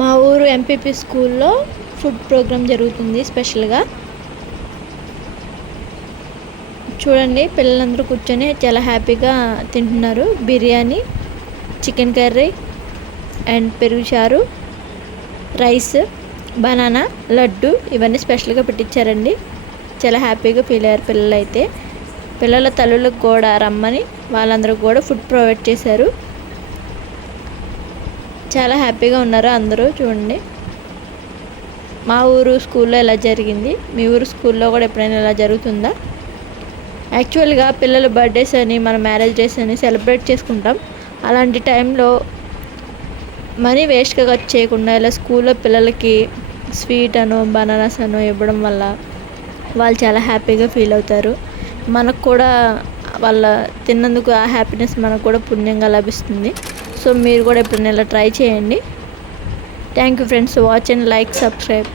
మా ఊరు ఎంపీపీ స్కూల్లో ఫుడ్ ప్రోగ్రామ్ జరుగుతుంది స్పెషల్గా. చూడండి పిల్లలందరూ కూర్చొని చాలా హ్యాపీగా తింటున్నారు. బిర్యానీ చికెన్ కర్రీ అండ్ పెరుగు చారు రైస్ బనానా లడ్డు ఇవన్నీ స్పెషల్గా పెట్టించారండి చాలా హ్యాపీగా ఫీల్ అయ్యారు పిల్లలు అయితే పిల్లల తల్లులకు కూడా రమ్మని వాళ్ళందరూ కూడా ఫుడ్ ప్రొవైడ్ చేశారు. చాలా హ్యాపీగా ఉన్నారు అందరూ చూడండి. మా ఊరు స్కూల్లో ఎలా జరిగింది? మీ ఊరు స్కూల్లో కూడా ఎప్పుడైనా ఇలా జరుగుతుందా? యాక్చువల్గా పిల్లల బర్త్డేస్ అని మన మ్యారేజ్ డేస్ అని సెలబ్రేట్ చేసుకుంటాం. అలాంటి టైంలో మనీ వేస్ట్గా ఖర్చు చేయకుండా ఇలా స్కూల్లో పిల్లలకి స్వీట్ అనో బనానాస్ అనో ఇవ్వడం వల్ల వాళ్ళు చాలా హ్యాపీగా ఫీల్ అవుతారు. మనకు కూడా వాళ్ళ తిన్నందుకు ఆ హ్యాపీనెస్ మనకు కూడా పుణ్యంగా లభిస్తుంది. సో మీరు కూడా ఎప్పుడైనా ఇలా ట్రై చేయండి. Thank you friends watch and like subscribe